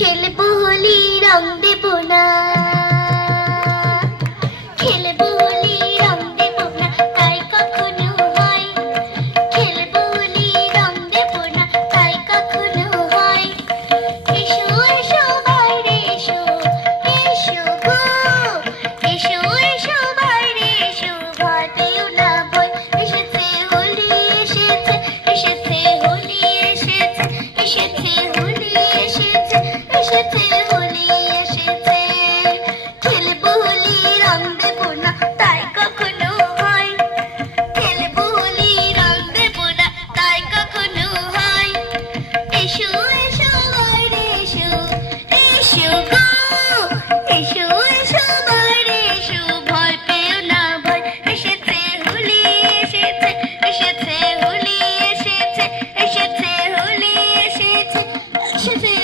খেলবো হোলি রং দেব না, খেলবো হোলি রং দেব না, তাই কখনো হয়। খেলবো হোলি রং দেব না, তাই কখনো হয়। এসো এসো বাইরে এসো, এসো গো, এসো এসো বাইরে এসো, ভয় পেও না ভয়। এসেছে হোলি এসেছে, এসেছে হোলি এসেছে, এসেছে হোলি এসেছে, এসেছে হোলি এসেছে। খেলবো হোলি রং দেব না, তাই কখনো হয়। খেলবো হোলি রং দেব না, তাই কখনো হয়। এসো এসো বাইরে এসো, এসো গো, এসো এসো বাইরে এসো, ভয় পেও না ভয়। এসেছে হোলি এসেছে, এসেছে হোলি এসেছে, এসেছে হোলি এসেছে, এসেছে